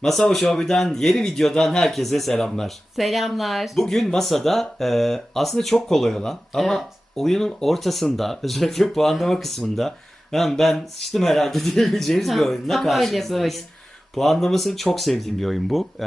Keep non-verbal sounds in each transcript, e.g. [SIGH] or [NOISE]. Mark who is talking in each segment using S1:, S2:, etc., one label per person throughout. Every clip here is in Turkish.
S1: Masa Başı Hobi'den yeni videodan herkese selamlar.
S2: Selamlar.
S1: Bugün masada e, aslında çok kolay olan ama
S2: Evet.
S1: oyunun ortasında [LAUGHS] özellikle puanlama kısmında "Lan ben sıçtım herhalde [LAUGHS] diyebileceğiniz bir oyunla
S2: tam öyle
S1: karşınızdayız. Puanlamasını çok sevdiğim bir oyun bu. E,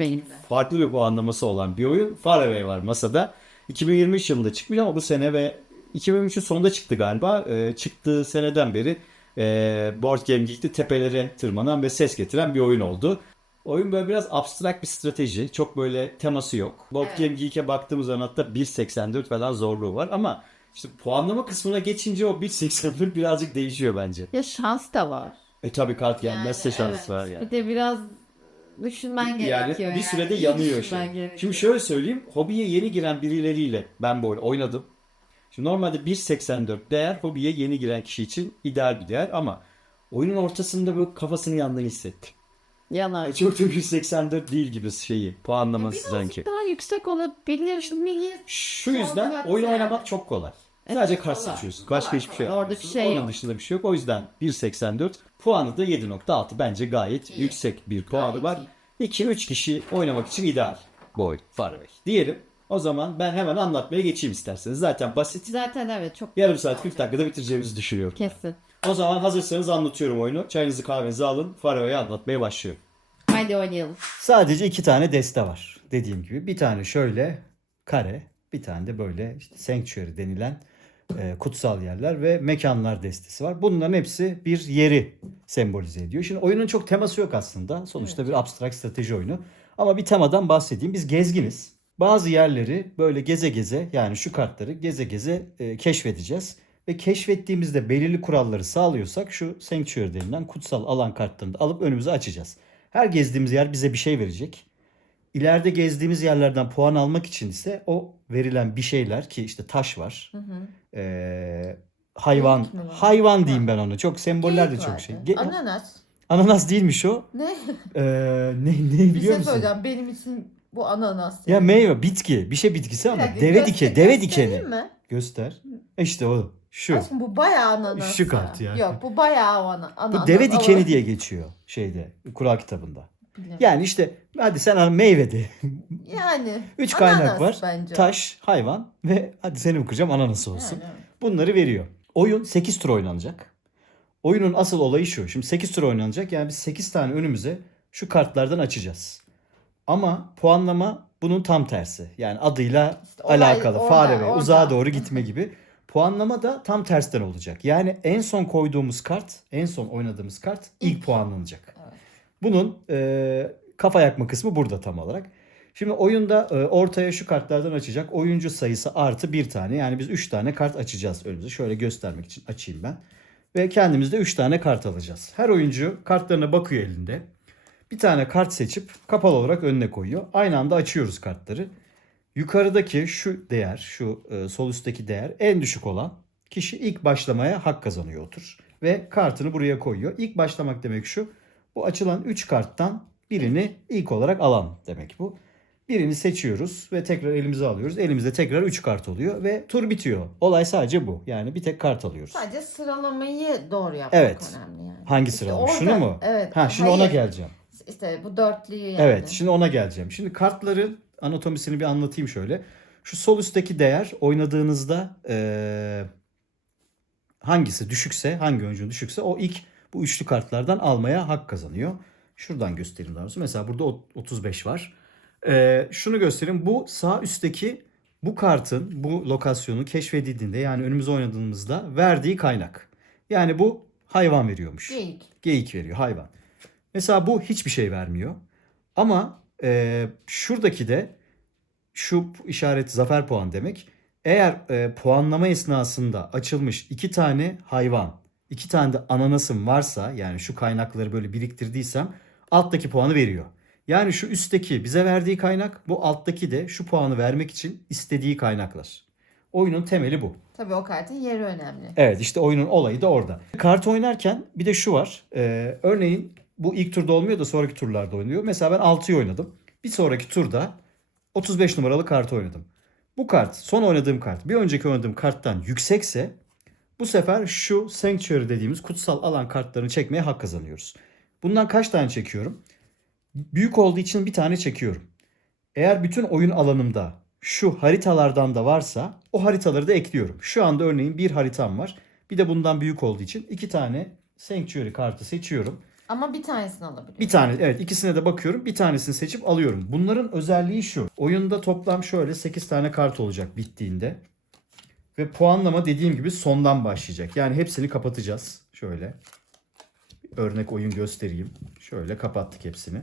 S2: Benim de.
S1: farklı bir puanlaması olan bir oyun. Faraway var masada. 2023 yılında çıkmış ama bu sene ve 2023'ün sonunda çıktı galiba. E, çıktığı seneden beri e, Board Game Geek'te tepelere tırmanan ve ses getiren bir oyun oldu. Oyun böyle biraz abstrak bir strateji. Çok böyle teması yok. Board
S2: Evet.
S1: Game Geek'e baktığımız zaman hatta 1.84 falan zorluğu var ama işte puanlama kısmına geçince o 1.84 birazcık değişiyor bence.
S2: Ya şans da var.
S1: E tabi kart gelmezse
S2: Yani
S1: şans
S2: evet.
S1: var yani.
S2: Bir de biraz düşünmen
S1: Yani
S2: gerekiyor.
S1: bir sürede yanıyor şey.
S2: gerekiyor.
S1: Şimdi şöyle söyleyeyim. Hobiye yeni giren birileriyle ben böyle oynadım. Şimdi normalde 1.84 değer hobiye yeni giren kişi için ideal bir değer ama oyunun ortasında böyle kafasını yandığını hissettim.
S2: Yanar.
S1: Çok da 1.84 değil gibi şeyi puanlaması sanki.
S2: Daha yüksek olabilir. mi?
S1: Şu yüzden oyun oynamak çok kolay. Sadece kart seçiyorsun. Başka hiçbir şey yok.
S2: Orada bir şey
S1: Onun
S2: yok.
S1: dışında bir şey yok. O yüzden 1.84 puanı da 7.6 bence gayet yüksek bir puanı
S2: Gayet
S1: var. 2-3 kişi oynamak için ideal bu oyun Faraway. Diyelim o zaman ben hemen anlatmaya geçeyim isterseniz. Zaten basit.
S2: Zaten evet çok
S1: Yarım saat 40 dakikada bitireceğimizi düşünüyorum.
S2: kesin.
S1: O zaman hazırsanız anlatıyorum oyunu. Çayınızı kahvenizi alın. Faraway'i anlatmaya başlıyorum.
S2: Haydi oynayalım.
S1: Sadece iki tane deste var. Dediğim gibi bir tane şöyle kare, bir tane de böyle işte sanctuary denilen e, kutsal yerler ve mekanlar destesi var. Bunların hepsi bir yeri sembolize ediyor. Şimdi oyunun çok teması yok aslında. Sonuçta bir abstrak strateji oyunu. Ama bir temadan bahsedeyim. Biz gezginiz. Bazı yerleri böyle geze geze yani şu kartları geze geze e, keşfedeceğiz. Ve keşfettiğimizde belirli kuralları sağlıyorsak şu Sanctuary denilen kutsal alan kartlarını da alıp önümüze açacağız. Her gezdiğimiz yer bize bir şey verecek. İleride gezdiğimiz yerlerden puan almak için ise o verilen bir şeyler ki işte taş var. ee, hayvan
S3: Geyik mi var?
S1: hayvan diyeyim ben ona. Çok semboller de çok
S3: vardı.
S1: şey. Ge-
S3: Ananas.
S1: Ananas değilmiş o.
S3: Ne?
S1: Ee, ne ne
S3: Bir
S1: biliyor
S3: şey
S1: musun?
S3: söyleyeceğim. Benim için bu ananas.
S1: Ya meyve, bitki. Bir şey bitkisi ama
S3: dakika,
S1: deve dike, deve dikeni.
S3: mi?
S1: Göster. E İşte o. Şu.
S3: Aşkım bu bayağı ananas.
S1: Şu kart ya.
S3: Yok bu bayağı ana, ananas.
S1: Bu deve dikeni
S3: ama-
S1: diye geçiyor şeyde kural kitabında.
S3: Bilmiyorum.
S1: Yani işte hadi sen meyve de.
S3: Yani.
S1: Üç kaynak var.
S3: Bence.
S1: Taş, hayvan ve hadi seni okuyacağım ananası olsun.
S3: Yani.
S1: Bunları veriyor. Oyun 8 tur oynanacak. Oyunun asıl olayı şu. Şimdi 8 tur oynanacak. Yani biz 8 tane önümüze şu kartlardan açacağız. Ama puanlama bunun tam tersi. Yani adıyla
S3: olay
S1: alakalı.
S3: orada,
S1: Fare ve
S3: orada.
S1: uzağa doğru gitme gibi. Puanlama da tam tersten olacak. Yani en son koyduğumuz kart, en son oynadığımız kart ilk,
S3: İlk.
S1: puanlanacak.
S3: Evet.
S1: Bunun e, kafa yakma kısmı burada tam olarak. Şimdi oyunda e, ortaya şu kartlardan açacak oyuncu sayısı artı bir tane. Yani biz 3 tane kart açacağız önümüze. Şöyle göstermek için açayım ben. Ve kendimizde 3 tane kart alacağız. Her oyuncu kartlarına bakıyor elinde. Bir tane kart seçip kapalı olarak önüne koyuyor. Aynı anda açıyoruz kartları. Yukarıdaki şu değer, şu e, sol üstteki değer en düşük olan kişi ilk başlamaya hak kazanıyor otur. Ve kartını buraya koyuyor. İlk başlamak demek şu. Bu açılan 3 karttan birini ilk olarak alan demek bu. Birini seçiyoruz ve tekrar elimize alıyoruz. Elimizde tekrar 3 kart oluyor ve tur bitiyor. Olay sadece bu. Yani bir tek kart alıyoruz.
S3: Sadece sıralamayı doğru yapmak
S1: Evet.
S3: önemli yani.
S1: Hangi
S3: İşte
S1: sıralama?
S3: orada-
S1: Şunu mu?
S3: Evet.
S1: Ha şimdi
S3: Hayır.
S1: ona geleceğim.
S3: İşte bu dörtlüyü yani.
S1: Evet, şimdi ona geleceğim. Şimdi kartların anatomisini bir anlatayım şöyle. Şu sol üstteki değer oynadığınızda eee, hangisi düşükse, hangi oyuncunun düşükse o ilk bu üçlü kartlardan almaya hak kazanıyor. Şuradan göstereyim daha doğrusu. Mesela burada ot- 35 var. Eee, şunu göstereyim. Bu sağ üstteki bu kartın, bu lokasyonu keşfedildiğinde yani önümüze oynadığımızda verdiği kaynak. Yani bu hayvan veriyormuş.
S3: Geyik.
S1: Geyik veriyor hayvan. Mesela bu hiçbir şey vermiyor. Ama e, şuradaki de şu işaret zafer puan demek. Eğer e, puanlama esnasında açılmış iki tane hayvan, iki tane de ananasım varsa yani şu kaynakları böyle biriktirdiysem alttaki puanı veriyor. Yani şu üstteki bize verdiği kaynak bu alttaki de şu puanı vermek için istediği kaynaklar. Oyunun temeli bu.
S3: Tabii o kartın yeri önemli.
S1: Evet işte oyunun olayı da orada. Kart oynarken bir de şu var. Ee, örneğin bu ilk turda olmuyor da sonraki turlarda oynuyor. Mesela ben 6'yı oynadım. Bir sonraki turda 35 numaralı kartı oynadım. Bu kart son oynadığım kart bir önceki oynadığım karttan yüksekse bu sefer şu Sanctuary dediğimiz kutsal alan kartlarını çekmeye hak kazanıyoruz. Bundan kaç tane çekiyorum? Büyük olduğu için bir tane çekiyorum. Eğer bütün oyun alanımda şu haritalardan da varsa o haritaları da ekliyorum. Şu anda örneğin bir haritam var. Bir de bundan büyük olduğu için iki tane Sanctuary kartı seçiyorum.
S3: Ama bir tanesini alabiliyor.
S1: Bir tane evet ikisine de bakıyorum. Bir tanesini seçip alıyorum. Bunların özelliği şu. Oyunda toplam şöyle 8 tane kart olacak bittiğinde. Ve puanlama dediğim gibi sondan başlayacak. Yani hepsini kapatacağız. Şöyle. Örnek oyun göstereyim. Şöyle kapattık hepsini.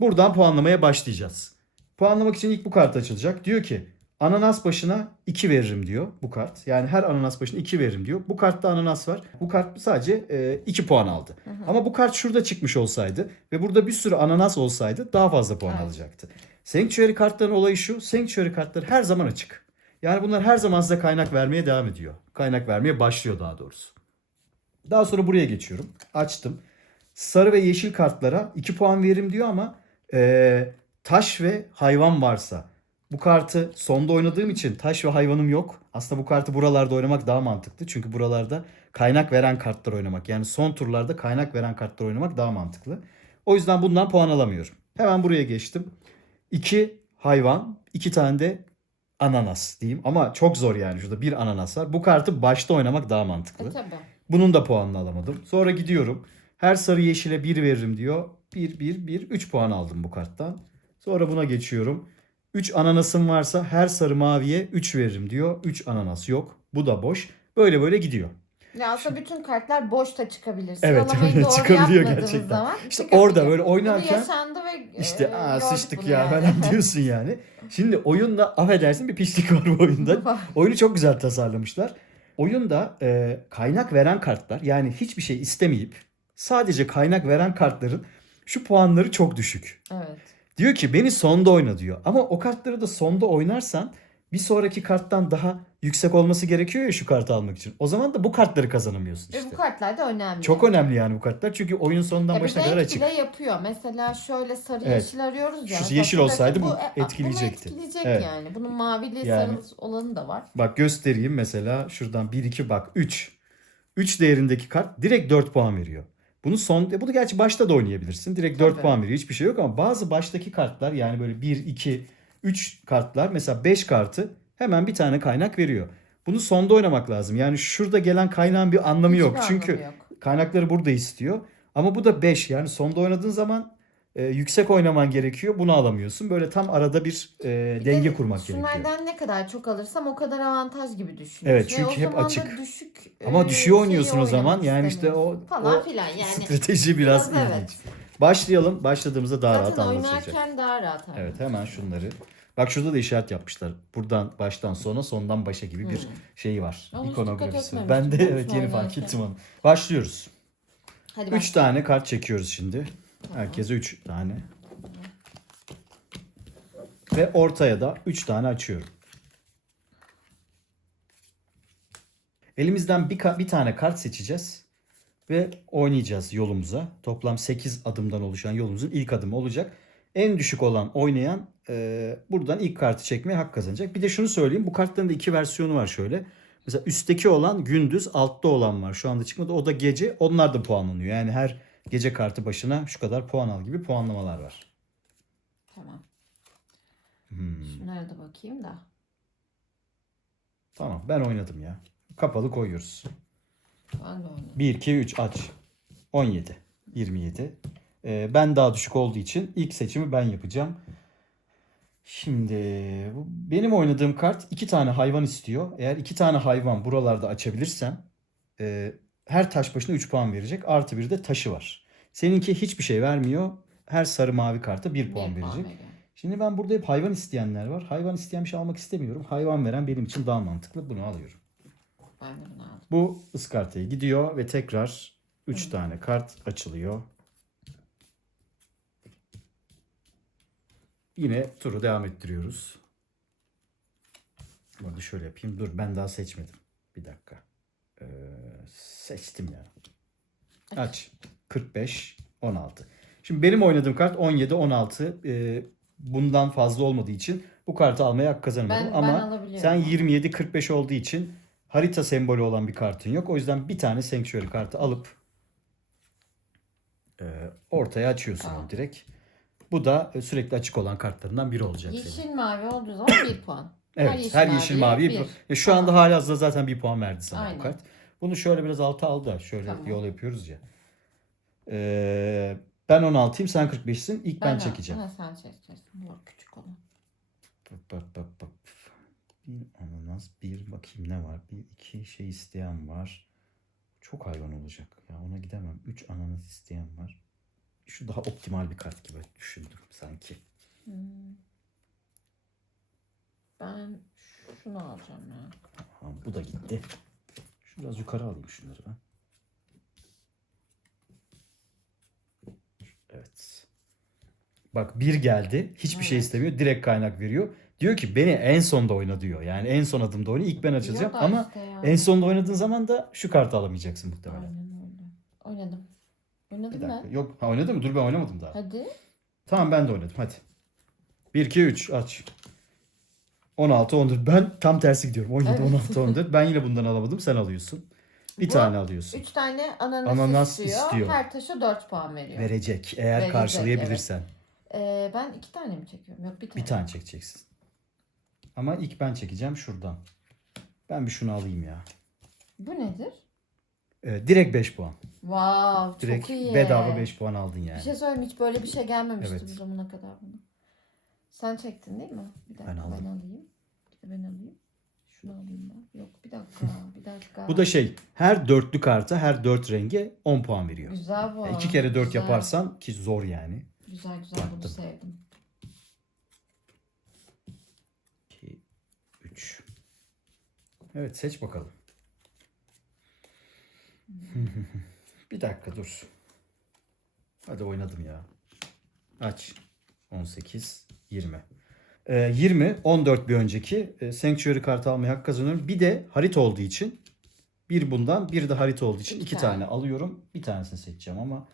S1: Buradan puanlamaya başlayacağız. Puanlamak için ilk bu kart açılacak. Diyor ki ananas başına 2 veririm diyor bu kart. Yani her ananas başına 2 veririm diyor. Bu kartta ananas var. Bu kart sadece 2 puan aldı. Ama bu kart şurada çıkmış olsaydı ve burada bir sürü ananas olsaydı daha fazla puan
S3: Evet.
S1: alacaktı. Sanctuary kartların olayı şu. Sanctuary kartları her zaman açık. Yani bunlar her zaman size kaynak vermeye devam ediyor. Kaynak vermeye başlıyor daha doğrusu. Daha sonra buraya geçiyorum. Açtım. Sarı ve yeşil kartlara 2 puan veririm diyor ama eee, taş ve hayvan varsa bu kartı sonda oynadığım için taş ve hayvanım yok. Aslında bu kartı buralarda oynamak daha mantıklı. Çünkü buralarda kaynak veren kartlar oynamak yani son turlarda kaynak veren kartlar oynamak daha mantıklı. O yüzden bundan puan alamıyorum. Hemen buraya geçtim. 2 hayvan, 2 tane de ananas diyeyim. Ama çok zor yani şurada bir ananas var. Bu kartı başta oynamak daha mantıklı.
S3: E, tabii.
S1: Bunun da puanını alamadım. Sonra gidiyorum. Her sarı yeşile 1 veririm diyor. 1, 1, 1. 3 puan aldım bu karttan. Sonra buna geçiyorum. 3 ananasım varsa her sarı maviye 3 veririm diyor. 3 ananas yok. Bu da boş. Böyle böyle gidiyor.
S3: Ya aslında bütün kartlar boş da çıkabilir.
S1: Evet, öyle çıkabiliyor gerçekten.
S3: Zaman
S1: İşte
S3: çıkabiliyor.
S1: orada böyle oynarken
S3: yaşandı ve
S1: işte
S3: e,
S1: aa sıçtık ya
S3: yani.
S1: falan [LAUGHS] diyorsun yani. Şimdi oyunda affedersin bir pislik var bu oyunda. Oyunu çok güzel tasarlamışlar. Oyunda e, kaynak veren kartlar yani hiçbir şey istemeyip sadece kaynak veren kartların şu puanları çok düşük.
S3: Evet.
S1: Diyor ki beni sonda oyna diyor. Ama o kartları da sonda oynarsan bir sonraki karttan daha yüksek olması gerekiyor ya şu kartı almak için. O zaman da bu kartları kazanamıyorsun
S3: Ve
S1: işte.
S3: bu kartlar da önemli.
S1: Çok önemli yani bu kartlar. Çünkü oyun sonundan
S3: bir
S1: başına kadar açık.
S3: bile yapıyor. Mesela şöyle sarı
S1: Evet.
S3: yeşil arıyoruz ya.
S1: Şu yeşil olsaydı bu
S3: e,
S1: etkileyecekti.
S3: Bunu etkileyecek
S1: Evet.
S3: yani. Bunun mavili
S1: Yani-
S3: sarı olanı da var.
S1: Bak göstereyim mesela şuradan 1 2 bak 3. 3 değerindeki kart direkt 4 puan veriyor. Bunu son e, bunu gerçi başta da oynayabilirsin. Direkt 4
S3: Tabii.
S1: puan veriyor. Hiçbir şey yok ama bazı baştaki kartlar yani böyle 1 2 3 kartlar mesela 5 kartı hemen bir tane kaynak veriyor. Bunu sonda oynamak lazım. Yani şurada gelen kaynağın bir anlamı yok.
S3: Hiçbir
S1: Çünkü
S3: anlamı yok.
S1: kaynakları burada istiyor. Ama bu da 5 yani sonda oynadığın zaman e, yüksek oynaman gerekiyor. Bunu alamıyorsun. Böyle tam arada bir e,
S3: Bir
S1: denge
S3: de
S1: kurmak gerekiyor.
S3: Şunlardan ne kadar çok alırsam o kadar avantaj gibi düşünüyorsun.
S1: Evet, çünkü hep açık.
S3: Düşük,
S1: Ama
S3: e,
S1: düşüyor
S3: şeyi
S1: oynuyorsun o zaman. Yani işte o,
S3: falan
S1: o
S3: filan yani. [LAUGHS]
S1: strateji biraz,
S3: Biraz
S1: ilginç.
S3: evet.
S1: Başlayalım. Başladığımızda daha
S3: Zaten
S1: rahat anlaşılacak.
S3: oynarken daha rahat
S1: Evet
S3: anlaşılacak.
S1: hemen şunları. Bak şurada da işaret yapmışlar. Buradan baştan sona sondan başa gibi bir
S3: Hmm.
S1: şeyi var.
S3: Ama
S1: İkonografisi. Ben de evet yeni fark ettim onu. Başlıyoruz.
S3: Hadi
S1: 3
S3: başla.
S1: tane kart çekiyoruz şimdi. Herkese 3 tane. Ve ortaya da 3 tane açıyorum. Elimizden bir, bir tane kart seçeceğiz. Ve oynayacağız yolumuza. Toplam 8 adımdan oluşan yolumuzun ilk adımı olacak. En düşük olan oynayan e, buradan ilk kartı çekmeye hak kazanacak. Bir de şunu söyleyeyim. Bu kartların da iki versiyonu var şöyle. Mesela üstteki olan gündüz, altta olan var. Şu anda çıkmadı. O da gece. Onlar da puanlanıyor. Yani her gece kartı başına şu kadar puan al gibi puanlamalar var.
S3: Tamam.
S1: Hmm,
S3: Şunlara da bakayım da.
S1: Tamam ben oynadım ya. Kapalı koyuyoruz.
S3: Ben de oynayayım.
S1: 1, 2, 3 aç. 17. 27. Ee, ben daha düşük olduğu için ilk seçimi ben yapacağım. Şimdi bu- benim oynadığım kart iki tane hayvan istiyor. Eğer iki tane hayvan buralarda açabilirsem e, her taş başına 3 puan verecek. Artı bir de taşı var. Seninki hiçbir şey vermiyor. Her sarı mavi karta 1
S3: Bir
S1: puan verecek.
S3: veriyor.
S1: Şimdi ben burada hep hayvan isteyenler var. Hayvan isteyen bir şey almak istemiyorum. Hayvan veren benim için daha mantıklı. Bunu alıyorum.
S3: Ben de bunu aldım.
S1: Bu ıskartaya gidiyor ve tekrar 3 tane kart açılıyor. Yine turu devam ettiriyoruz. Bunu şöyle yapayım. Dur ben daha seçmedim. Bir dakika. Ee, seçtim ya. Aç. 45, 16. Şimdi benim oynadığım kart 17, 16. Ee, bundan fazla olmadığı için bu kartı almaya hak kazanamadım.
S3: Ben- ben
S1: Ama
S3: alabiliyorum.
S1: sen 27, 45 olduğu için harita sembolü olan bir kartın yok. O yüzden bir tane Sanctuary kartı alıp Ee, ortaya açıyorsun onu direkt. Bu da e, sürekli açık olan kartlarından biri olacak senin.
S3: Yeşil mavi olduğu zaman bir puan.
S1: Evet, her yeşil, mavi.
S3: bir.
S1: E, şu anda hala hazırda zaten bir puan verdi sana
S3: Aynen.
S1: bu kart. Bunu şöyle biraz alta al da şöyle
S3: Tamam.
S1: yol yapıyoruz ya. Ee, ben 16'yım sen 45'sin. İlk ben, çekeceğim.
S3: Ha, sen çekeceksin. Yok küçük olan.
S1: Bak bak bak bak. Bir ananas, bir bakayım ne var? Bir iki şey isteyen var. Çok hayvan olacak. Ya ona gidemem. Üç ananas isteyen var. Şu daha optimal bir kart gibi düşündüm sanki.
S3: Hmm. Ben şunu alacağım ya.
S1: Ha, bu da gitti. Şunu biraz yukarı alayım şunları ben. Evet. Bak bir geldi. Hiçbir şey
S3: Evet.
S1: istemiyor. Direkt kaynak veriyor. Diyor ki beni en sonda oyna diyor. Yani en son adımda oyna. İlk ben
S3: da
S1: Ama
S3: işte ya.
S1: en sonda oynadığın zaman da şu kartı alamayacaksın muhtemelen.
S3: Aynen öyle. Oynadım.
S1: Dakika.
S3: mı?
S1: Yok ha oynadın mı? Dur ben oynamadım daha.
S3: Hadi.
S1: Tamam ben de oynadım. Hadi. 1 2 3 aç. 16 14. Ben tam tersi gidiyorum. 17
S3: Evet.
S1: 16 14. Ben yine bundan alamadım. Sen alıyorsun. Bir
S3: Bu
S1: tane alıyorsun.
S3: Üç tane ananas,
S1: Ananas
S3: istiyor.
S1: istiyor.
S3: Her taşa dört puan veriyor.
S1: Verecek eğer
S3: Verecek,
S1: karşılayabilirsen.
S3: Ee, ben iki tane mi çekiyorum? Yok bir tane.
S1: Bir tane çekeceksin. Ama ilk ben çekeceğim şuradan. Ben bir şunu alayım ya.
S3: Bu nedir?
S1: Ee, direkt 5 puan.
S3: Wow
S1: Direkt
S3: çok iyi.
S1: bedava 5 puan aldın yani.
S3: Bir şey söyleyeyim hiç böyle bir şey gelmemişti
S1: Evet.
S3: bu zamana kadar bana. Sen çektin değil mi? Bir dakika
S1: Ben aldım.
S3: alayım. Ben alayım. Şunu alayım ben. Yok bir dakika bir dakika.
S1: Bu da şey her dörtlü karta her dört renge 10 puan veriyor.
S3: Güzel bu.
S1: Yani İki kere 4
S3: Güzel.
S1: yaparsan ki zor yani.
S3: Güzel güzel bunu
S1: Baktım.
S3: sevdim.
S1: 2 3 Evet seç bakalım. [LAUGHS] bir dakika dur. Hadi oynadım ya. Aç. 18 20. Ee, 20 14 bir önceki e, Sanctuary kartı almaya hak kazanıyorum. Bir de harita olduğu için bir bundan bir de harita olduğu için
S3: İki
S1: iki
S3: tane.
S1: tane alıyorum. Bir tanesini seçeceğim ama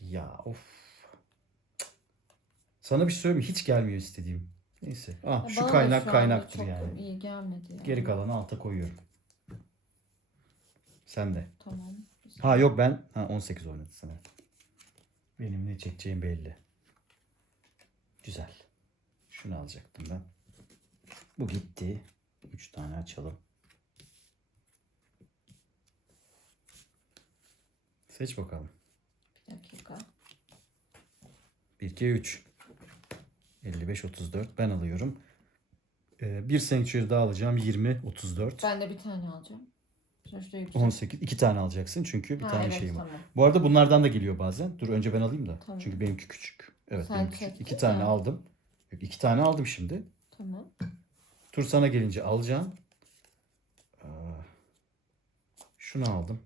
S1: ya of. Sana bir şey söyleyeyim? Hiç gelmiyor istediğim. Neyse. Ah, şu
S3: bana
S1: kaynak
S3: anda
S1: kaynaktır
S3: çok
S1: yani.
S3: iyi gelmedi. Yani.
S1: Geri kalanı alta koyuyorum. Sen de.
S3: Tamam.
S1: Ha yok ben ha 18 oynadı sana. Benim ne çekeceğim belli. Güzel. Şunu alacaktım ben. Bu gitti. 3 tane açalım. Seç bakalım.
S3: Bir dakika.
S1: 1 2 3. 55 34 ben alıyorum. Ee, bir Sanctuary daha alacağım 20 34.
S3: Ben de bir tane alacağım. Sonuçta yüksek.
S1: 18 iki tane alacaksın çünkü bir
S3: Ha,
S1: tane
S3: evet,
S1: şeyim var.
S3: tamam.
S1: Bu arada bunlardan da geliyor bazen. Dur önce ben alayım da.
S3: Tamam.
S1: Çünkü benimki küçük. Evet
S3: Sen
S1: benim küçük.
S3: çektin
S1: İki tane
S3: mi?
S1: aldım. İki tane aldım şimdi.
S3: Tamam.
S1: Tur sana gelince alacağım. Aa, Şunu aldım.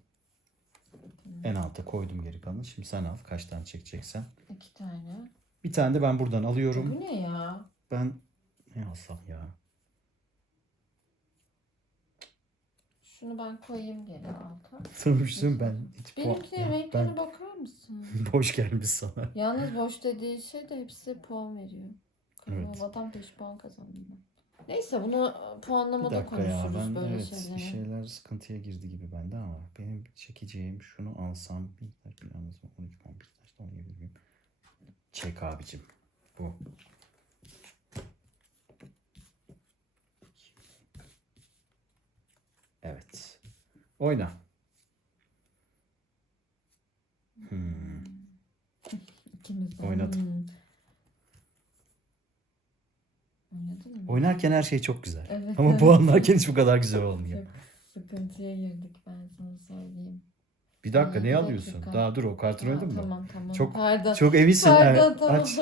S1: En alta koydum geri kalanı. Şimdi sen al. Kaç tane çekeceksen.
S3: İki tane.
S1: Bir tane de ben buradan alıyorum.
S3: Bu ne ya?
S1: Ben ne alsam ya?
S3: Şunu ben koyayım geri alta.
S1: Sanmışsın ben hiç puan-
S3: Benimki
S1: Ya
S3: renklerine
S1: ben
S3: bakar mısın? [LAUGHS]
S1: boş gelmiş sana.
S3: Yalnız boş dediği şey de hepsi puan veriyor.
S1: Evet.
S3: Kazanmadan 5 puan kazandım ben. Neyse bunu e, puanlamada
S1: dakika ya
S3: konuşuruz
S1: ben
S3: böyle
S1: evet
S3: şeyleri.
S1: bir şeyler sıkıntıya girdi gibi bende ama benim çekeceğim şunu alsam bir taş bir yalnız 13 puan bir taş da oynayabilir miyim? Çek abicim bu. Evet. Oyna. Hmm. [LAUGHS]
S3: İkimiz de.
S1: Oynadım.
S3: Hmm. Oynadın mı?
S1: Oynarken her şey çok güzel.
S3: Evet,
S1: Ama
S3: evet.
S1: puanlarken hiç bu kadar güzel olmuyor.
S3: Çok sıkıntıya girdik ben sana söyleyeyim.
S1: Bir dakika ne alıyorsun?
S3: dakika.
S1: Daha dur o kartını oynadın mı?
S3: Tamam tamam.
S1: Çok-
S3: Pardon.
S1: Çok eminsin.
S3: Pardon
S1: evet.
S3: tamam.
S1: Aç.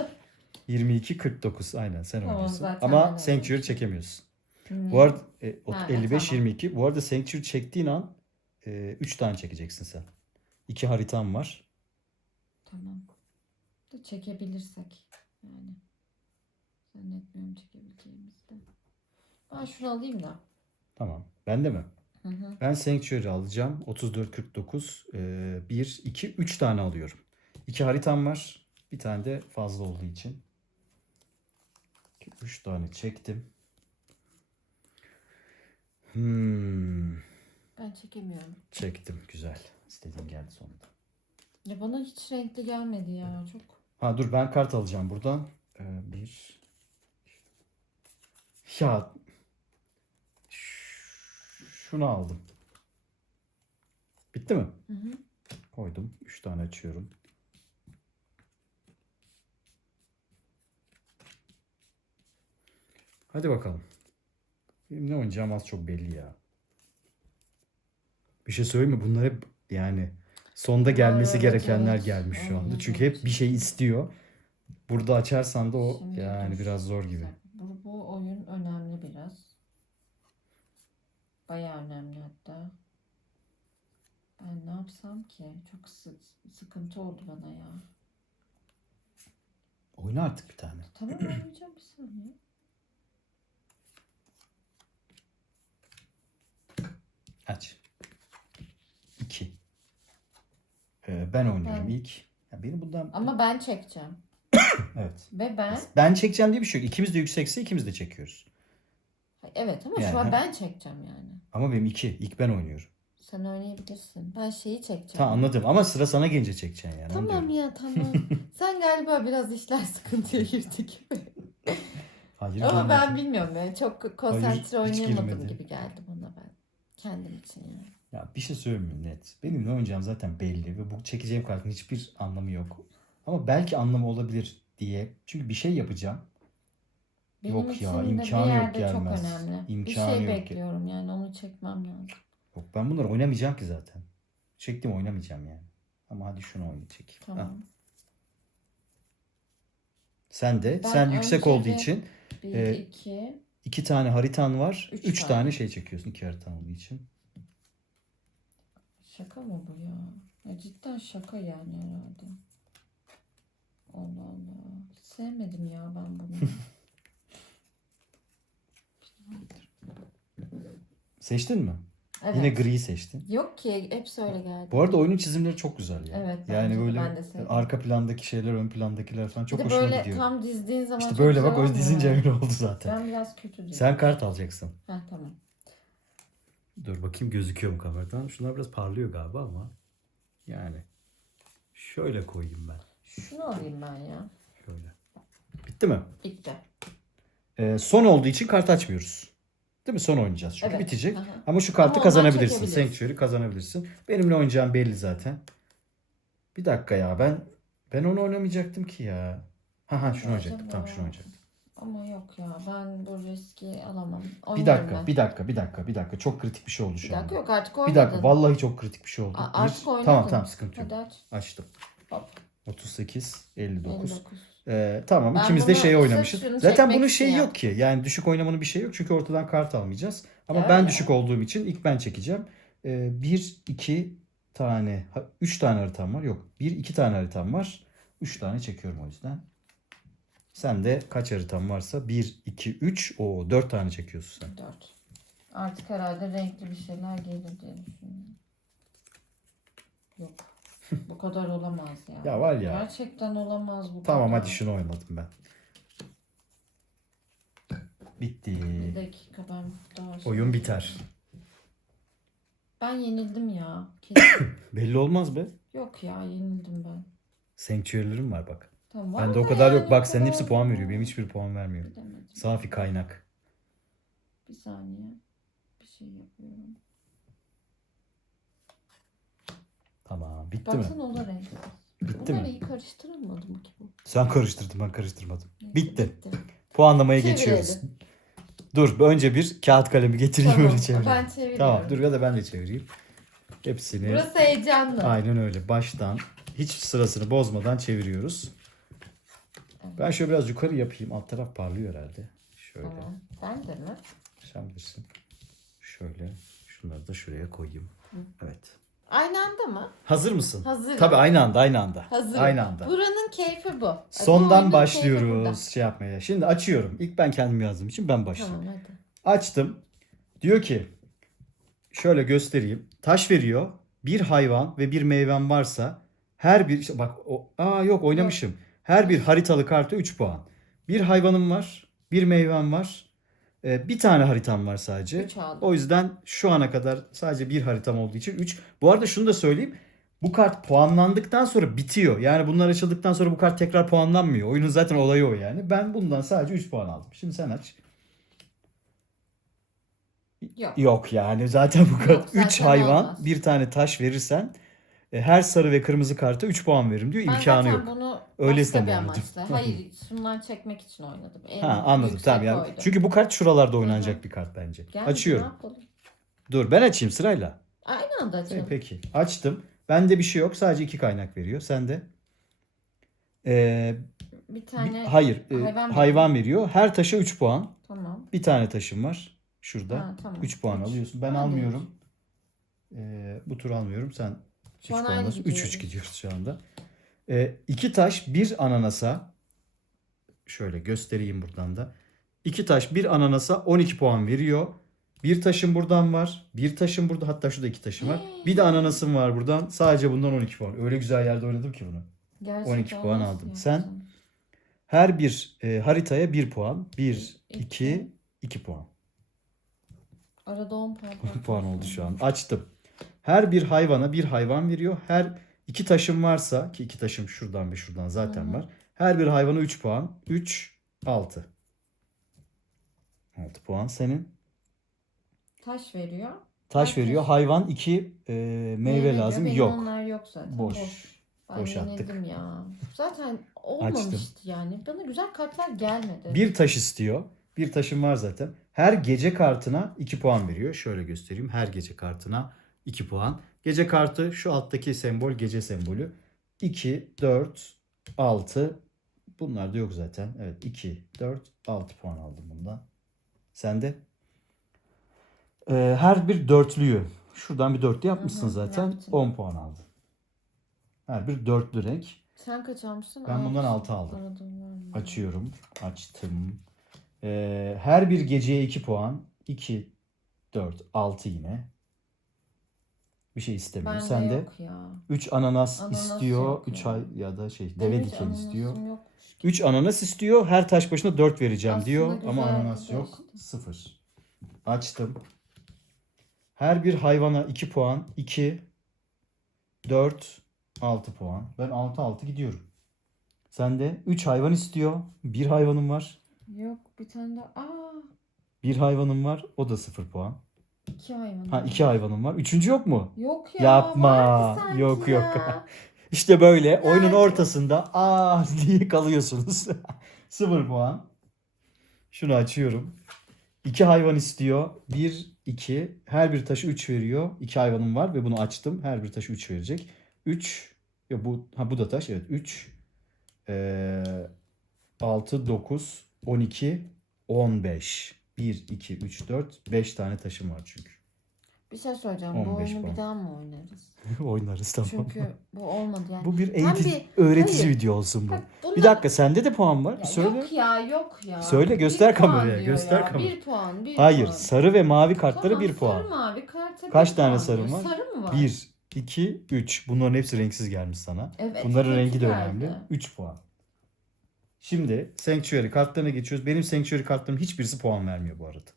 S1: 22 49 aynen sen
S3: Tamam,
S1: oynuyorsun.
S3: zaten ben
S1: Ama
S3: oynuyorum.
S1: Sanctuary çekemiyorsun.
S3: Hmm.
S1: Bu arada e,
S3: Ha,
S1: 55
S3: tamam.
S1: 22. Bu arada Sanctuary çektiğin an 3 tane çekeceksin sen. İki haritam var.
S3: Tamam. Da çekebilirsek yani. Zannetmiyorum çekebileceğimizi de. Ben şunu alayım da.
S1: Tamam. Ben de mi?
S3: Hı hı.
S1: Ben Sanctuary alacağım. 34 49 e, 1 2 3 tane alıyorum. İki haritam var. Bir tane de fazla olduğu için. 3 tane çektim. Hmm.
S3: Ben çekemiyorum.
S1: Çektim. Güzel. İstediğim geldi sonunda.
S3: Ya bana hiç renkli gelmedi ya. Çok
S1: Ha dur ben kart alacağım buradan. Ee, bir. Ya. Şunu aldım. Bitti mi?
S3: Hı hı.
S1: Koydum. Üç tane açıyorum. Hadi bakalım. Benim ne oynayacağım az çok belli ya. Bir şey söyleyeyim mi? Bunlar hep yani sonda gelmesi gerekenler gelmiş şu anda. Çünkü hep bir şey istiyor. Burada açarsan da o yani biraz zor gibi.
S3: Bu, bu oyun önemli biraz. Bayağı önemli hatta. Ben ne yapsam ki? Çok sı- sıkıntı oldu bana ya.
S1: Oyna artık bir tane.
S3: Tamam oynayacağım bir saniye.
S1: Aç. İki. Ee, ben oynayayım
S3: Ben-
S1: ilk. Ya benim bundan
S3: Ama ben çekeceğim.
S1: Evet.
S3: Ve ben
S1: Ben çekeceğim diye bir şey yok. İkimiz de yüksekse ikimiz de çekiyoruz.
S3: evet ama
S1: Yani,
S3: şu an ben çekeceğim yani.
S1: Ama benim iki. İlk ben oynuyorum.
S3: Sen oynayabilirsin. Ben şeyi çekeceğim.
S1: Tamam anladım ama sıra sana gelince çekeceksin yani.
S3: Tamam ya tamam. [LAUGHS] Sen galiba biraz işler sıkıntıya girdi gibi.
S1: Hayır,
S3: Ama
S1: girmedi.
S3: ben bilmiyorum ya. Çok konsantre
S1: hiç
S3: oynayamadım gibi geldi bana ben. Kendim için yani.
S1: Ya bir şey söyleyeyim mi net? Benim ne oynayacağım zaten belli ve bu çekeceğim kartın hiçbir anlamı yok. Ama belki anlamı olabilir diye. Çünkü bir şey yapacağım.
S3: Benim
S1: Yok ya, imkanı
S3: bir
S1: yok gelmez.
S3: çok önemli. bir
S1: İmkanı
S3: şey
S1: yok.
S3: bekliyorum yani onu çekmem lazım.
S1: Yok ben bunları oynamayacağım ki zaten. Çektim oynamayacağım yani. Ama hadi şunu oynayacak.
S3: Tamam.
S1: Sen de
S3: Ben
S1: sen yüksek olduğu
S3: bir-
S1: için
S3: Bir,
S1: Ee,
S3: iki.
S1: iki tane haritan var. Üç,
S3: Üç
S1: tane.
S3: tane.
S1: şey çekiyorsun iki haritan olduğu için.
S3: Şaka mı bu ya? ya? Cidden şaka yani herhalde. Allah Allah. Sevmedim ya ben bunu. [LAUGHS]
S1: Seçtin mi?
S3: Evet.
S1: Yine griyi seçtin.
S3: Yok ki hepsi öyle geldi.
S1: Bu arada oyunun çizimleri çok güzel ya.
S3: Evet,
S1: Yani böyle
S3: ben de sevdim.
S1: arka plandaki şeyler, ön plandakiler falan çok
S3: bir de
S1: hoşuma
S3: böyle
S1: gidiyor.
S3: tam dizdiğin zaman
S1: İşte böyle bak o dizince öyle oldu zaten.
S3: Ben biraz kötü dizdim.
S1: Sen kart alacaksın.
S3: Heh, tamam.
S1: Dur bakayım gözüküyor mu kameradan. Şunlar biraz parlıyor galiba ama. Yani. Şöyle koyayım ben.
S3: Şunu alayım ben ya.
S1: Şöyle. Bitti mi?
S3: Bitti.
S1: Ee, son olduğu için kart açmıyoruz. Değil mi? Son oynayacağız çünkü
S3: Evet.
S1: bitecek.
S3: Aha.
S1: Ama şu kartı
S3: Ama
S1: kazanabilirsin. Sanctuary kazanabilirsin. Benimle oynayacağım belli zaten. Bir dakika ya ben ben onu oynamayacaktım ki ya. Ha ha şunu oynayacaktım. Tamam şunu oynayacaktım.
S3: Ama yok ya ben bu riski alamam.
S1: Bir
S3: Oynarım
S1: dakika,
S3: ben.
S1: bir dakika, bir dakika, bir dakika. Çok kritik bir şey oldu
S3: Bir
S1: şu
S3: dakika
S1: anda.
S3: yok artık
S1: Bir
S3: oynadın.
S1: dakika, vallahi çok kritik bir şey oldu.
S3: A-
S1: Bir-
S3: artık oynadın.
S1: Tamam tamam sıkıntı yok.
S3: Hadi aç.
S1: Açtım.
S3: Hop.
S1: 38, 59.
S3: 59.
S1: Ee, tamam
S3: Ben
S1: ikimiz de şey oynamışız. Zaten bunun şeyi yok ki. Yani düşük oynamanın bir şey yok. Çünkü ortadan kart almayacağız. Ama
S3: Ya
S1: ben
S3: öyle.
S1: düşük olduğum için ilk ben çekeceğim. Ee, bir, iki tane, ha, üç tane haritam var. Yok, bir, iki tane haritam var. Üç tane çekiyorum o yüzden. Sen de kaç haritam varsa bir, iki, üç, o dört tane çekiyorsun sen.
S3: 4. Artık herhalde renkli bir şeyler gelir diye düşünüyorum. Yok. Bu kadar olamaz ya.
S1: Ya var ya.
S3: Gerçekten olamaz bu
S1: Tamam
S3: kadar.
S1: hadi şunu oynadım ben. Bitti.
S3: Bir dakika ben daha şey-
S1: Oyun biter.
S3: Ben yenildim ya. [COUGHS] Kesin.
S1: Belli olmaz be.
S3: yok ya yenildim ben.
S1: Sanctuary'lerim var bak.
S3: Tamam.
S1: Bende
S3: var
S1: o
S3: da
S1: kadar
S3: yani
S1: yok. Bak
S3: o
S1: senin hepsi puan veriyor. Benim hiçbir puan vermiyor.
S3: Bilemedim.
S1: Safi kaynak.
S3: Bir saniye. Bir şey yapıyorum.
S1: Tamam. Bitti mi?
S3: Baksana o da renksiz.
S1: Bitti
S3: Bunlar
S1: mi?
S3: iyi karıştırılmadı mı ki bu?
S1: Sen karıştırdın ben karıştırmadım.
S3: Neyse,
S1: Bitti. Puanlamaya
S3: Çevirelim.
S1: geçiyoruz. Dur önce bir kağıt kalemi getireyim
S3: Tamam,
S1: öyle [LAUGHS] çevireyim.
S3: ben çeviriyorum.
S1: Tamam dur ya da ben de çevireyim. Hepsini
S3: Burası heyecanlı.
S1: aynen öyle baştan hiç sırasını bozmadan çeviriyoruz. Ben şöyle biraz yukarı yapayım. Alt taraf parlıyor herhalde. Şöyle.
S3: Tamam. Ben de mi?
S1: Sen bilirsin. Şöyle. Şunları da şuraya koyayım. Evet.
S3: Aynı anda mı?
S1: Hazır mısın?
S3: Hazırım.
S1: Tabii aynı anda aynı anda.
S3: Hazırım.
S1: Aynı anda.
S3: Buranın keyfi bu. Bu
S1: Sondan
S3: keyfi
S1: başlıyoruz şey yapmaya. Şimdi açıyorum. İlk ben kendim yazdığım için ben
S3: burada.
S1: başlayayım.
S3: Tamam hadi.
S1: Açtım. Diyor ki şöyle göstereyim. Taş veriyor. Bir hayvan ve bir meyven varsa her bir işte bak o aa yok oynamışım. Her bir haritalı karta 3 puan. Bir hayvanım var, bir meyvem var. E, bir tane haritam var sadece.
S3: Üç aldım.
S1: O yüzden şu ana kadar sadece bir haritam olduğu için 3. Bu arada şunu da söyleyeyim. Bu kart puanlandıktan sonra bitiyor. Yani bunlar açıldıktan sonra bu kart tekrar puanlanmıyor. Oyunun zaten olayı o yani. Ben bundan sadece 3 puan aldım. Şimdi sen aç.
S3: Yok.
S1: Yok yani zaten bu
S3: Yok,
S1: kart
S3: zaten
S1: 3 hayvan
S3: olmaz.
S1: bir tane taş verirsen her sarı ve kırmızı karta 3 puan veririm diyor.
S3: Ben
S1: İmkanı yok.
S3: bunu
S1: Öylesine
S3: başka bir
S1: mi oynadın?
S3: amaçla. Hayır şundan çekmek için oynadım. En
S1: Ha anladım
S3: yüksek
S1: tamam yani.
S3: oydu.
S1: Çünkü bu kart şuralarda oynanacak bir kart bence.
S3: Gel bir
S1: Açıyorum.
S3: ne yapalım?
S1: Dur ben açayım sırayla.
S3: Aynı anda
S1: E,
S3: açalım.
S1: Peki açtım. Bende bir şey yok. Sadece iki kaynak veriyor. Sende? Ee,
S3: Bir
S1: bir-
S3: tane
S1: hayır. e,
S3: hayvan
S1: hayvan,
S3: veriyor.
S1: Her taşa 3 puan.
S3: tamam.
S1: Bir tane taşım var. Şurada.
S3: Ha, tamam.
S1: 3 puan
S3: Üç.
S1: alıyorsun. Ben
S3: Hadi.
S1: almıyorum. Ee, bu tur almıyorum. Sen 3
S3: Şu an aynı
S1: alıyorsun. 3-3
S3: gidiyoruz.
S1: şu anda. Ee, iki taş bir ananasa şöyle göstereyim buradan da. İki taş bir ananasa 12 puan veriyor. Bir taşım buradan var. Bir taşım burada. Hatta şurada iki taşım var. Bir de ananasım var buradan. Sadece bundan 12 puan. Öyle güzel yerde oynadım ki bunu.
S3: Gerçekten
S1: 12 puan aldım. Sen? Her bir e, haritaya 1 puan. 1,
S3: İki.
S1: 2, 2 puan.
S3: Arada 10 puan.
S1: 10 puan oldu şu an. Açtım. Her bir hayvana bir hayvan veriyor. Her iki taşım varsa ki iki taşım şuradan ve şuradan zaten
S3: Hı
S1: var. Her bir hayvana 3 puan. 3, 6. 6 puan senin.
S3: Taş veriyor.
S1: Taş
S3: Taş
S1: veriyor. Hayvan 2 meyve
S3: veriyor.
S1: lazım.
S3: Benim
S1: Yok.
S3: onlar yok zaten.
S1: Boş.
S3: Ben
S1: Boş attık.
S3: ya. Zaten [LAUGHS] olmamıştı yani. Bana güzel kartlar gelmedi.
S1: Bir taş istiyor. Bir taşım var zaten. Her gece kartına 2 puan veriyor. Şöyle göstereyim. Her gece kartına 2 puan. Gece kartı şu alttaki sembol gece sembolü. 2, 4, 6. Bunlar da yok zaten. Evet 2, 4, 6 puan aldım bundan. Sen de? Ee, her bir dörtlüyü. Şuradan bir dörtlü yapmışsın
S3: Hı hı,
S1: zaten.
S3: yaptım.
S1: 10 puan aldın. Her bir dörtlü renk.
S3: Sen kaç almışsın?
S1: Ben bundan
S3: Altı.
S1: altı aldım.
S3: Arada var mı?
S1: Açıyorum. Açtım. Ee, her bir geceye 2 puan. 2, 4, 6 yine. Bir şey istemiyor.
S3: Bende
S1: Sen de
S3: yok ya.
S1: 3 ananas,
S3: Ananas
S1: istiyor.
S3: yok
S1: 3
S3: ya.
S1: ay ya da şey deve
S3: Hiç
S1: diken
S3: ananasım
S1: istiyor.
S3: yokmuş.
S1: 3 ananas istiyor. Her taş başına 4 vereceğim
S3: Aslında
S1: diyor.
S3: güzel
S1: Ama
S3: bir
S1: ananas
S3: de
S1: yok.
S3: işte.
S1: 0. Açtım. Her bir hayvana 2 puan. 2, 4, 6 puan. Ben 6 6 gidiyorum. Sen de 3 hayvan istiyor. Bir hayvanım var.
S3: Yok bir tane daha. Aa
S1: Bir hayvanım var. O da 0 puan.
S3: İki hayvan.
S1: Ha iki hayvanım var. Üçüncü yok mu?
S3: Yok ya.
S1: Yapma.
S3: sanki
S1: Yok,
S3: ya.
S1: yok. [LAUGHS] İşte böyle oyunun
S3: Nerede?
S1: ortasında aa [LAUGHS] diye kalıyorsunuz. [LAUGHS] 0 puan. Şunu açıyorum. İki hayvan istiyor. 1, 2. Her bir taşı 3 veriyor. İki hayvanım var ve bunu açtım. Her bir taşı 3 verecek. 3. Ya bu ha bu da taş. Evet 3. Ee, 6, 9, 12, 15. 1, 2, 3, 4. 5 tane taşım var çünkü.
S3: Bir şey söyleyeceğim. Bu
S1: 15
S3: oyunu
S1: puan.
S3: bir daha mı oynarız? [LAUGHS]
S1: Oynarız tamam.
S3: Çünkü bu olmadı yani.
S1: Bu bir
S3: Tam
S1: eğitici,
S3: bir-
S1: öğretici
S3: Hayır.
S1: video olsun bu.
S3: Bak, bunlar-
S1: Bir dakika sende de puan var.
S3: Ya
S1: Söyle.
S3: Yok ya yok ya.
S1: Söyle, göster
S3: Bir puan
S1: kameraya,
S3: diyor
S1: göster
S3: ya.
S1: kameraya.
S3: Bir puan bir
S1: Hayır,
S3: puan.
S1: sarı ve mavi kartlara
S3: Tamam,
S1: 1 puan.
S3: Sarı mavi karta
S1: Kaç
S3: bir
S1: tane
S3: puan
S1: sarın
S3: diyor.
S1: var?
S3: Sarı mı var?
S1: 1, 2, 3. Bunların hepsi renksiz gelmiş sana.
S3: Evet,
S1: Bunların rengi de
S3: geldi.
S1: önemli. 3 puan. Şimdi Sanctuary kartlarına geçiyoruz. Benim Sanctuary kartlarım hiçbirisi puan vermiyor bu arada.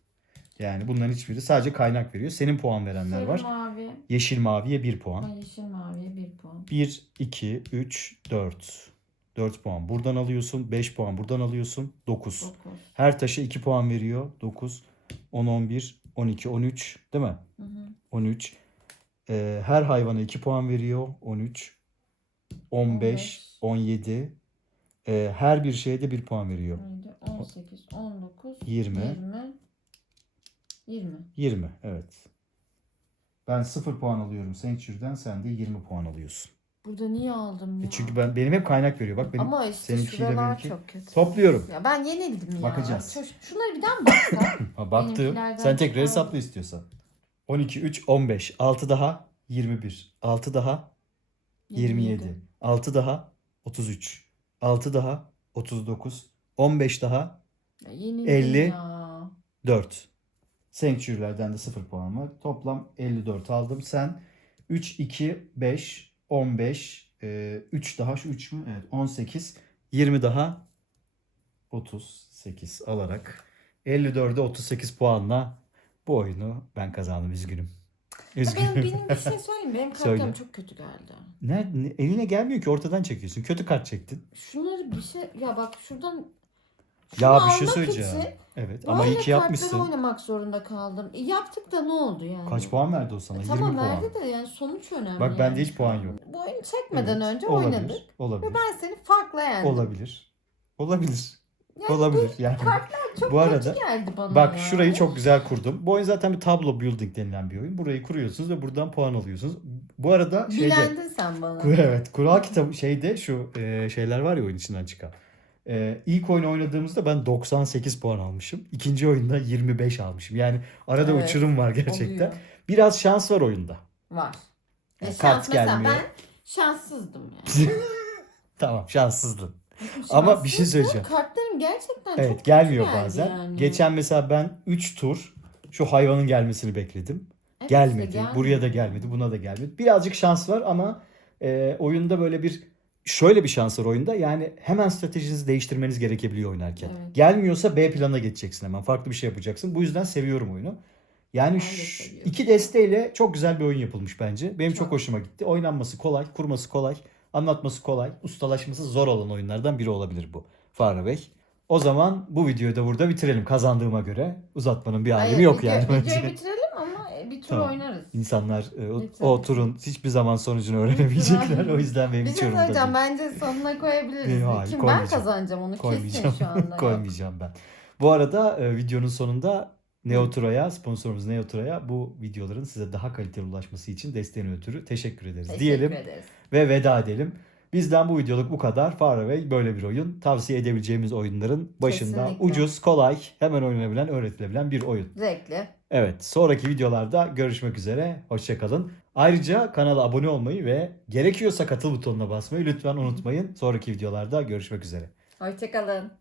S1: Yani bunların hiçbiri sadece kaynak veriyor. Senin puan verenler
S3: Sarı
S1: var.
S3: mavi.
S1: Yeşil maviye 1
S3: Ha,
S1: puan.
S3: yeşil maviye bir puan.
S1: 1, 2, 3, 4. 4 puan buradan alıyorsun. 5 puan buradan alıyorsun. 9.
S3: Dokuz.
S1: Her taşa 2 puan veriyor. 9, 10, 11, 12, 13 değil mi?
S3: Hı hı.
S1: 13. Ee, her hayvana 2 puan veriyor. 13, 15, 17. Ee, her bir şeye de 1 puan veriyor.
S3: Neydi? 18, 19,
S1: 20.
S3: 20, 20.
S1: 20 evet. Ben 0 puan alıyorum Sanctuary'den sen de 20 puan alıyorsun.
S3: Burada niye aldım ya?
S1: E çünkü ben benim hep kaynak veriyor. Bak benim
S3: Ama işte
S1: seninkiyle benimki.
S3: çok kötü.
S1: Topluyorum.
S3: Ya ben yenildim ya.
S1: Bakacağız.
S3: Şu- Şunları bir daha mı baksak? [COUGHS]
S1: Ha, baktım. Sen tekrar hesapla istiyorsan. 12, 3, 15. 6 daha 21. 6 daha 27. 6 daha 33. 6 daha 39. 15 daha
S3: Ya yenildim
S1: 50.
S3: ya.
S1: 4. Sanctuary'lerden de 0 puan var. Toplam 54 aldım. Sen 3, 2, 5, 15, 3 daha şu 3 mü? Evet 18, 20 daha 38 alarak 54'e 38 puanla bu oyunu ben kazandım üzgünüm. Üzgünüm.
S3: benim, benim bir şey [LAUGHS] söyleyeyim. Benim
S1: Söyle.
S3: kartlarım çok kötü geldi.
S1: Ne, ne- eline gelmiyor ki ortadan çekiyorsun. Kötü kart çektin.
S3: Şunları bir şey... Ya bak şuradan...
S1: Ya bir şey
S3: almak
S1: söyleyeceğim.
S3: için
S1: Evet ama
S3: böyle
S1: iyi ki yapmışsın.
S3: kartları oynamak zorunda kaldım. E, yaptık da ne oldu yani?
S1: Kaç puan verdi o sana?
S3: E,
S1: 20
S3: tamam
S1: puan.
S3: verdi de yani sonuç önemli.
S1: Bak bende
S3: yani.
S1: hiç puan yok.
S3: Bu oyunu çekmeden
S1: Evet,
S3: önce
S1: olabilir,
S3: oynadık.
S1: Olabilir.
S3: Ben seni farkla yendim.
S1: Olabilir. Olabilir.
S3: Yani
S1: Olabilir yani.
S3: kartlar çok
S1: Bu arada
S3: geldi bana
S1: Bak
S3: ya.
S1: şurayı çok güzel kurdum. Bu oyun zaten bir tablo building denilen bir oyun. Burayı kuruyorsunuz ve buradan puan alıyorsunuz. Bu arada şeyde
S3: Bilendin sen bana.
S1: Kur- evet kural kitabı şeyde şu e, şeyler var ya oyun içinden çıkan. E, ilk oyunu oynadığımızda ben 98 puan almışım. İkinci oyunda 25 almışım. Yani arada
S3: Evet,
S1: uçurum var gerçekten.
S3: Oluyor.
S1: Biraz şans var oyunda.
S3: Var. Ya
S1: Yani
S3: şans
S1: kart
S3: mesela
S1: gelmiyor.
S3: ben şanssızdım yani. [LAUGHS]
S1: Tamam şanssızdın. Ama bir şey söyleyeceğim.
S3: Kartlarım gerçekten çok
S1: Evet
S3: kötü
S1: gelmiyor bazen.
S3: yani.
S1: Geçen mesela ben 3 tur şu hayvanın gelmesini bekledim.
S3: Evet,
S1: gelmedi.
S3: işte gelmedi.
S1: Buraya da gelmedi. Buna da gelmedi. Birazcık şans var ama e, oyunda böyle bir şöyle bir şans var oyunda. Yani hemen stratejinizi değiştirmeniz gerekebiliyor oynarken.
S3: Evet.
S1: Gelmiyorsa B plana geçeceksin hemen. Farklı bir şey yapacaksın. Bu yüzden seviyorum oyunu. Yani
S3: Ben de
S1: ş-
S3: seviyorum.
S1: iki desteğiyle çok güzel bir oyun yapılmış bence. Benim çok,
S3: Çok.
S1: hoşuma gitti. Oynanması kolay, kurması kolay, anlatması kolay, ustalaşması zor olan oyunlardan biri olabilir bu. Fare Bey. O zaman bu videoyu da burada bitirelim kazandığıma göre. Uzatmanın bir alemi
S3: Hayır,
S1: yok
S3: video-
S1: yani.
S3: Videoyu bitirelim ama e, bir tur
S1: Tamam.
S3: oynarız.
S1: İnsanlar e, o,
S3: Lütfen.
S1: o turun hiçbir zaman sonucunu öğrenemeyecekler. o yüzden benim
S3: Bir şey söyleyeceğim. Bence sonuna koyabiliriz.
S1: Hayır,
S3: Kim ben kazanacağım onu kesin
S1: Koymayacağım.
S3: şu anda. [LAUGHS]
S1: Koymayacağım ben. Bu arada e, videonun sonunda Neotura'ya, sponsorumuz Neotura'ya bu videoların size daha kaliteli ulaşması için desteğini ötürü teşekkür ederiz
S3: Teşekkür
S1: diyelim
S3: ederiz.
S1: Ve veda edelim. Bizden bu videoluk bu kadar. Faraway böyle bir oyun. Tavsiye edebileceğimiz oyunların başında
S3: Kesinlikle.
S1: ucuz, kolay, hemen oynanabilen, öğretilebilen bir oyun.
S3: Zevkli.
S1: Evet, sonraki videolarda görüşmek üzere. Hoşçakalın. Ayrıca kanala abone olmayı ve gerekiyorsa katıl butonuna basmayı lütfen unutmayın. Sonraki videolarda görüşmek üzere.
S3: Hoşçakalın.